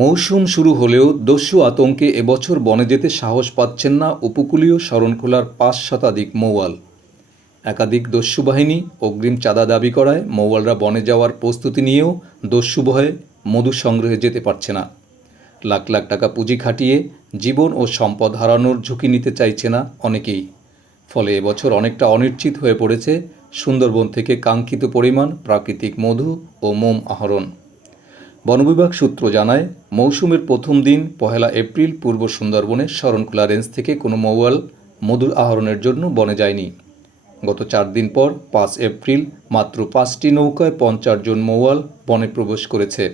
মৌসুম শুরু হলেও দস্যু আতঙ্কে এবছর বনে যেতে সাহস পাচ্ছেন না উপকূলীয় শরণখোলার ৫ শতাধিক মৌয়াল। একাধিক দস্যু বাহিনী অগ্রিম চাঁদা দাবি করায় মৌয়ালরা বনে যাওয়ার প্রস্তুতি নিয়েও দস্যু ভয়ে মধু সংগ্রহে যেতে পারছে না। লাখ লাখ টাকা পুঁজি খাটিয়ে জীবন ও সম্পদ হারানোর ঝুঁকি নিতে চাইছে না অনেকেই। ফলে এবছর অনেকটা অনিশ্চিত হয়ে পড়েছে সুন্দরবন থেকে কাঙ্ক্ষিত পরিমাণ প্রাকৃতিক মধু ও মোম আহরণ। বন বিভাগ সূত্র জানায়, মৌসুমের প্রথম দিন পহেলা এপ্রিল পূর্ব সুন্দরবনের শরণখোলা রেঞ্জ থেকে কোনো মৌয়াল মধুর আহরণের জন্য বনে যায়নি। গত ৪ দিন পর ৫ এপ্রিল মাত্র ৫টি নৌকায় ৫০ জন মৌয়াল বনে প্রবেশ করেছে।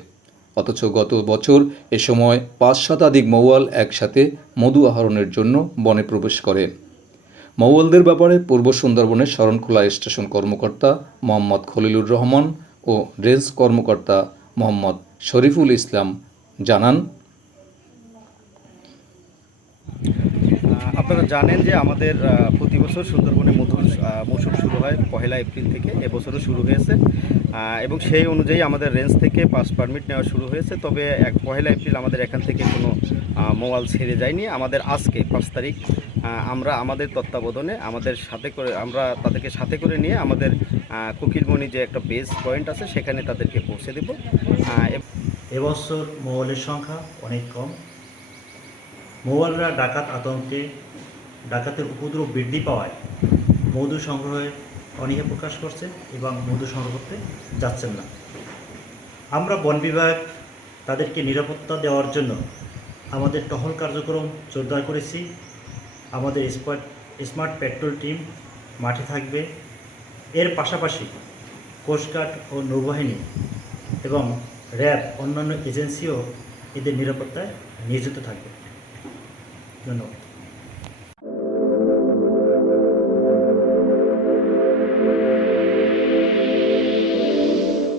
অথচ গত বছর এ সময় ৫ শতাধিক মৌয়াল একসাথে মধু আহরণের জন্য বনে প্রবেশ করে। মৌয়ালদের ব্যাপারে পূর্ব সুন্দরবনের শরণখোলা স্টেশন কর্মকর্তা মোহাম্মদ খলিলুর রহমান ও রেঞ্জ কর্মকর্তা মোহাম্মদ শরীফুল ইসলাম জানান, আপনারা জানেন যে আমাদের প্রতি বছর সুন্দরবনে মধুর মৌসুম শুরু হয় পহেলা এপ্রিল থেকে। এবছরও শুরু হয়েছে এবং সেই অনুযায়ী আমাদের রেঞ্জ থেকে পাস পারমিট নেওয়া শুরু হয়েছে। তবে পহেলা এপ্রিল আমাদের এখান থেকে কোনো মৌয়াল ছেড়ে যায়নি। আমাদের আজকে ৫ তারিখ আমরা আমাদের তত্ত্বাবধানে আমরা তাদেরকে সাথে করে নিয়ে আমাদের কোকিলমণি যে একটা বেস পয়েন্ট আছে সেখানে তাদেরকে পৌঁছে দেব। এবছর মৌয়ালের সংখ্যা অনেক কম। মৌয়ালরা ডাকাতের উপদ্রব বৃদ্ধি পাওয়ায় মধু সংগ্রহে অনীহা প্রকাশ করছে এবং মধু সংগ্রহ করতে যাচ্ছেন না। আমরা বন বিভাগ তাদেরকে নিরাপত্তা দেওয়ার জন্য আমাদের টহল কার্যক্রম জোরদার করেছি। আমাদের স্মার্ট পেট্রোল টিম মাঠে থাকবে। এর পাশাপাশি কোস্টগার্ড ও নৌবাহিনী এবং র্যাব অন্যান্য এজেন্সিও এদের নিরাপত্তায় নিয়োজিত থাকবে। ধন্যবাদ।